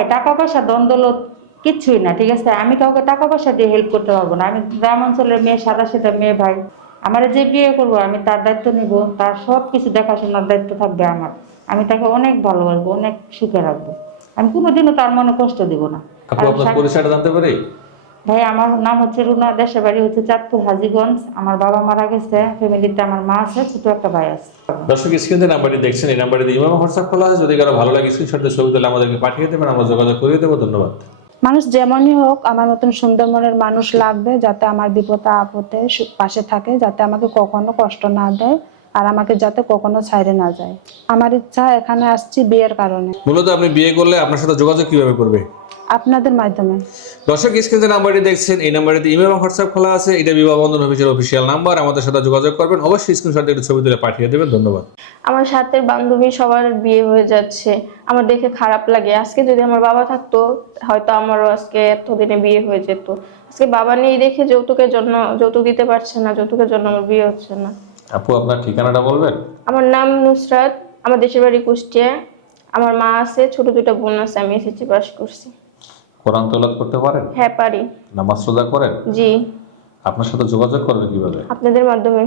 ভাই টাকা পয়সা দ্বন্দ্বলত কিচ্ছুই না, ঠিক আছে? আমি কাউকে টাকা পয়সা দিয়ে হেল্প করতে পারবো না। আমি গ্রাম অঞ্চলের মেয়ে, সাদা সেটা মেয়ে ভাই। আমার যে বিয়ে করবো আমি তার দায়িত্ব নিব, তার সব কিছু দেখাশোনার দায়িত্ব থাকবে আমার। আমি তাকে অনেক ভালোবাসবো, অনেক সুখে রাখবো। আমি কোনোদিনও তার মনে কষ্ট দিব না। আপু আর আপনার পরিচয়টা জানতে পারি? ভাই আমার নাম হচ্ছে রুনা, দেশের বাড়ি হচ্ছে চাঁদপুর হাজীগঞ্জ। আমার বাবা মারা গেছে, ফ্যামিলিতে আমার মা আছে, ছোট একটা ভাই আছে। দর্শক স্ক্রিনে নাম্বারটি দেখছেন, এই নাম্বারটি ইমাম হোয়াটসঅ্যাপ খোলা আছে। যদি কারো ভালো লাগে স্ক্রিনশট দিয়ে ছবি তুলে আমাদেরকে পাঠিয়ে দেবেন, আমরা যোগাযোগ করিয়ে দেবো। ধন্যবাদ। মানুষ যেমনই হোক, আমার মতন সুন্দর মনের মানুষ লাগবে, যাতে আমার বিপদে আপদে পাশে থাকে, যাতে আমাকে কখনো কষ্ট না দেয়, আর আমাকে যাতে কখনো ছাইড়ে না যায়। আমার ইচ্ছা, এখানে আসছি বিয়ের কারণে। মূলত আপনি বিয়ে করলে আপনার সাথে যোগাযোগ কিভাবে করবে? আপনাদের মাধ্যমে। দর্শক স্ক্রিনে নাম্বারটি দেখছেন, এই নাম্বারটিতে ইমেল হোয়াটসঅ্যাপ খোলা আছে। এটা বিবাহ বন্ধন অফিসিয়াল নাম্বার। আমাদের সাথে যোগাযোগ করবেন, অবশ্যই স্ক্রিনশট দিয়ে একটু ছবি তুলে পাঠিয়ে দেবেন। ধন্যবাদ। আমার সাথে বান্ধবী সবার বিয়ে হয়ে যাচ্ছে, আমার দেখে খারাপ লাগে। আজকে যদি আমার বাবা থাকতো, হয়তো আমারও আজকে এতদিনে বিয়ে হয়ে যেত। আজকে বাবা নেই দেখে যৌতুকের জন্য, যৌতুক দিতে পারছে না, যৌতুকের জন্য আমার বিয়ে হচ্ছে না। আপু আপনার ঠিকানাটা বলবেন? আমার নাম নুসরাত, আমার দেশের বাড়ি কুষ্টিয়া। আমার মা আছে, ছোট দুটো বোন আছে। আমি এসএসসি পাস করছি। কোরআন তেলাওয়াত করতে পারেন? হ্যাঁ পারি। নামাজ রোজা করেন? জি। আপনার সাথে যোগাযোগ করবে কিভাবে? আপনাদের মাধ্যমে।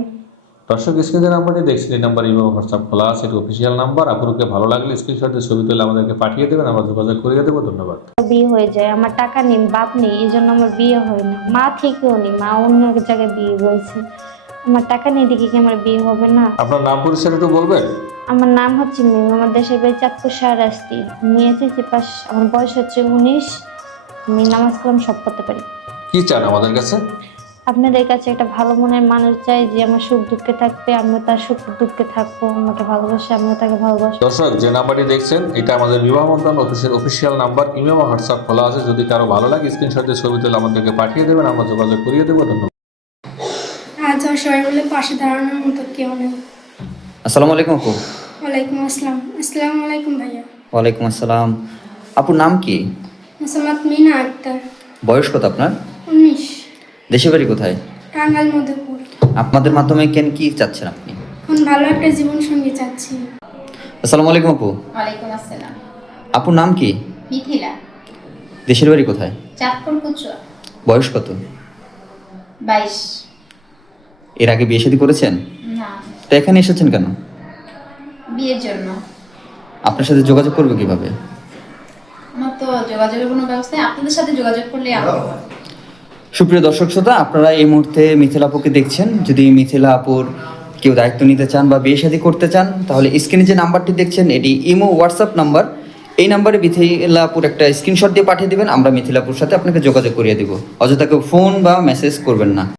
দর্শক স্ক্রিনে নাম্বারটি দেখছেন, এই নাম্বার ইমেল হোয়াটসঅ্যাপ খোলা আছে। এটা অফিসিয়াল নাম্বার। আপুকে ভালো লাগলে স্ক্রিনশট দিয়ে ছবি তুলে আমাদেরকে পাঠিয়ে দেবেন, আমরা যোগাযোগ করিয়ে দেবো। ধন্যবাদ। বিয়ে হয়ে যায়, আমার টাকা নেই, বাপ নেই, এই জন্য আমার বিয়ে হয় না। মা থেকেও নেই, মা অন্য এক জায়গায় বিয়ে হয়েছে। আমার টাকা নেই দেখে কি আমার বিয়ে হবে না? আপনার নাম পরিচয় একটু বলবেন? আমার নাম হচ্ছে মিম, আমার দেশের বাড়ি চাঁদপুর শাহরাস্তি। আমি এসেছি পাস, আমার বয়স হচ্ছে 19। আমি নামাজ কালাম সব করতে পারি। কি চান আমাদের কাছে? আপনাদের কাছে একটা ভালো মনের মানুষ চাই, যে আমার সুখ দুঃখে থাকবে, আমিও তার সুখ দুঃখে থাকবো, আমাকে ভালোবাসে, আমিও তাকে ভালোবাসবো। দর্শক যে নাম্বারটি দেখছেন, এটা আমাদের বিবাহ বন্ধন অফিসিয়াল নাম্বার। ইমেল হোয়াটসঅ্যাপ খোলা আছে। যদি কারো ভালো লাগে স্ক্রিনশট দিয়ে ছবি তুলে আমাদেরকে পাঠিয়ে দেবেন, আমরা যোগাযোগ করিয়ে দেবো। ধন্যবাদ। আজ সবাই বলে পাশে দাঁড়ানোর মতো কেউ নেই। আসসালামু আলাইকুম আপু। ওয়ালাইকুম আসসালাম। আসসালামু আলাইকুম ভাইয়া। ওয়ালাইকুম আসসালাম। আপুর নাম কি? মোসাম্মদ মিনা আক্তার। বয়স কত আপনার? 19। দেশের বাড়ি কোথায়? টাঙ্গাইল মধুপুর। আপনাদের মাধ্যমে কি চাচ্ছেন আপনি? এখন ভালো একটা জীবন সঙ্গী চাচ্ছি। আসসালামু আলাইকুম আপু। ওয়ালাইকুম আসসালাম। আপুর নাম কি? মিথিলা। দেশের বাড়ি কোথায়? চাঁদপুর কুচুয়া। বয়স কত? 22। এর আগে বিয়ে শাদী করেছেন? না। তো এখানে এসেছেন কেন? বিয়ের জন্য। আপনার সাথে যোগাযোগ করবে কিভাবে? আমার তো যোগাযোগের কোনো ব্যবস্থা নেই, আপনাদের সাথে যোগাযোগ করলে আমাকে বলুন। সুপ্রিয় দর্শক শ্রোতা, আপনারা এই মুহূর্তে মিথিলা আপুকে দেখছেন। যদি মিথিলা আপুর কেউ দায়িত্ব নিতে চান বা বিয়ে শাদী করতে চান, তাহলে স্ক্রিনে যে নাম্বারটি দেখছেন, এটি ইমো হোয়াটসঅ্যাপ নাম্বার। এই নাম্বারে মিথিলা আপুর একটা স্ক্রিনশট দিয়ে পাঠিয়ে দেবেন, আমরা মিথিলা আপুর সাথে আপনাকে যোগাযোগ করিয়ে দিব। অযথা কেউ ফোন বা মেসেজ করবেন না।